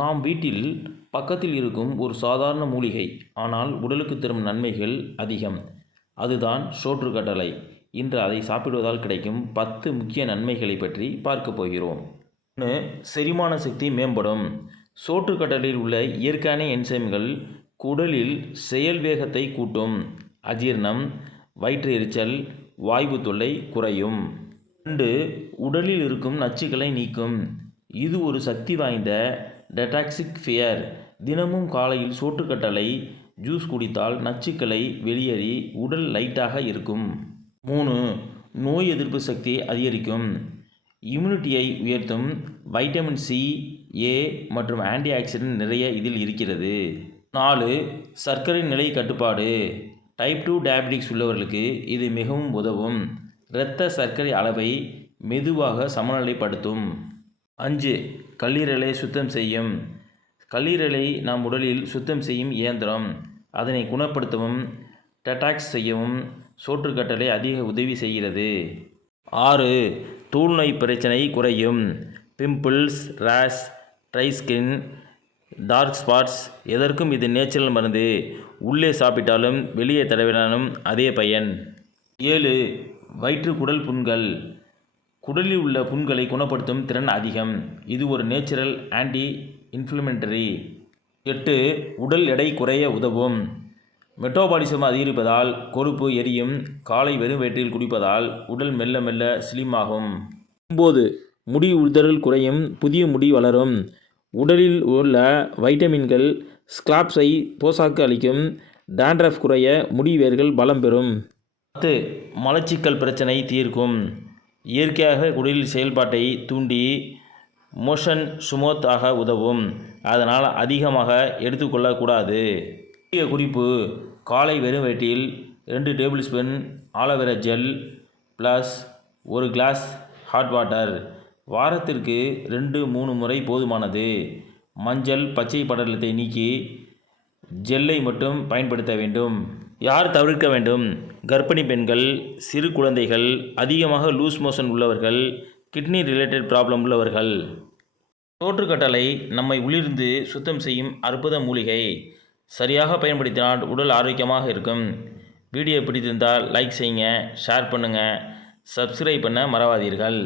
நாம் வீட்டில் பக்கத்தில் இருக்கும் ஒரு சாதாரண மூலிகை. ஆனால் உடலுக்கு தரும் நன்மைகள் அதிகம். அதுதான் சோற்றுக்கட்டளை இன்று அதை சாப்பிடுவதால் கிடைக்கும் பத்து முக்கிய நன்மைகளை பற்றி பார்க்க போகிறோம். ஒன்று செரிமான சக்தி மேம்படும். சோற்றுக்கட்டலில் உள்ள இயற்கையான என்சைம்கள் குடலில் செயல் வேகத்தை கூட்டும். அஜீரணம் வயிற்று எரிச்சல் வாய்வு தொல்லை குறையும். ரெண்டு உடலில் இருக்கும் நச்சுக்களை நீக்கும். இது ஒரு சக்தி வாய்ந்த டெட்டாக்ஸிக் ஃபியர். தினமும் காலையில் சோற்றுக்கட்டலை ஜூஸ் குடித்தால் நச்சுக்களை வெளியேறி உடல் லைட்டாக இருக்கும். மூணு நோய் எதிர்ப்பு சக்தியை அதிகரிக்கும். இம்யூனிட்டியை உயர்த்தும் வைட்டமின் சி ஏ மற்றும் ஆன்டி ஆக்சிடென்ட் நிறைய இதில் இருக்கிறது. நாலு சர்க்கரை நிலை கட்டுப்பாடு. டைப் டூ டயபெட்டிக்ஸ் உள்ளவர்களுக்கு இது மிகவும் உதவும். இரத்த சர்க்கரை அளவை மெதுவாக சமநிலைப்படுத்தும். அஞ்சு கல்லீரலை சுத்தம் செய்யும். கல்லீரலை நாம் உடலில் சுத்தம் செய்யும் இயந்திரம். அதனை குணப்படுத்தவும் டெட்டாக்ஸ் செய்யவும் சோற்றுக்கட்டளை அதிக உதவி செய்கிறது. ஆறு தூள்நோய் பிரச்சனை குறையும். Pimples rash dry skin dark spots எதற்கும் இது நேச்சுரல் மருந்து. உள்ளே சாப்பிட்டாலும் வெளியே தடவினாலும் அதே பயன். ஏழு வயிற்று குடல் புண்கள். குடலில் உள்ள புண்களை குணப்படுத்தும் திறன் அதிகம். இது ஒரு நேச்சுரல் ஆன்டி இன்ஃப்ளமெண்டரி எட்டு உடல் எடை குறைய உதவும். மெட்டோபாலிசம் அதிகரிப்பதால் கொழுப்பு எரியும் காலை வெறும் வயிற்றில் குடிப்பதால் உடல் மெல்ல மெல்ல ஸ்லிமாகும் ஒம்பது முடி உதிரல் குறையும் புதிய முடி வளரும். உடலில் உள்ள வைட்டமின்கள் ஸ்கிராப்ஸை போசாக்கு அளிக்கும். டேண்ட்ரஃப் குறைய முடி வேர்கள் பலம் பெறும். பத்து மலச்சிக்கல் பிரச்சனை தீர்க்கும். இயற்கையாக குடலில் செயல்பாட்டை தூண்டி மோஷன் சுமோத் ஆக உதவும். அதனால் அதிகமாக எடுத்துக்கொள்ளக்கூடாது. முக்கிய குறிப்பு காலை வெறும் வயிற்றில் ரெண்டு tablespoon aloe vera gel plus ஒரு கிளாஸ் ஹாட் வாட்டர் வாரத்திற்கு ரெண்டு மூணு முறை போதுமானது. மஞ்சள் பச்சை படலத்தை நீக்கி ஜெல்லை மட்டும் பயன்படுத்த வேண்டும். யார் தவிர்க்க வேண்டும்? கர்ப்பிணி பெண்கள் சிறு குழந்தைகள் அதிகமாக லூஸ் மோஷன் உள்ளவர்கள் கிட்னி ரிலேட்டட் ப்ராப்ளம் உள்ளவர்கள். சோற்றுக்கட்டளை நம்மை உளிர்ந்து சுத்தம் செய்யும் அற்புத மூலிகை. சரியாக பயன்படுத்தினால் உடல் ஆரோக்கியமாக இருக்கும். வீடியோ பிடித்திருந்தால் லைக் செய்யுங்க ஷேர் பண்ணுங்கள் சப்ஸ்கிரைப் பண்ண மறவாதீர்கள்.